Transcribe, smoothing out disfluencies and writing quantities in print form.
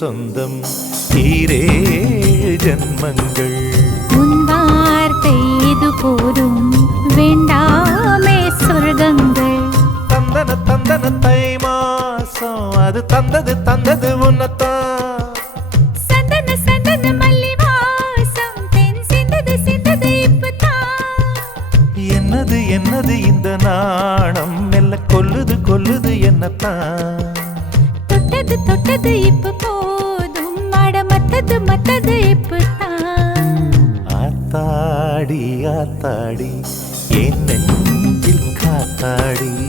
சொந்தம் ஈரேழு ஜன்மங்கள். உன் வார்த்தை இது போதும் வேண்டாமே சொர்க்கங்கள். தந்தன தந்தன தை மாசம் அது தந்தது உன்னத்தான். சந்தன சந்தன மல்லி வாசம் தென் சிந்தது இப்பதான். என்னது என்னது இந்த நாணம் மெல்ல கொல்லுது என்னத்தான். தொட்டது இப்ப போதும் மத்தது இப்பதான். ஆத்தாடி ஆத்தாடி என் நெஞ்சில் காத்தாடி.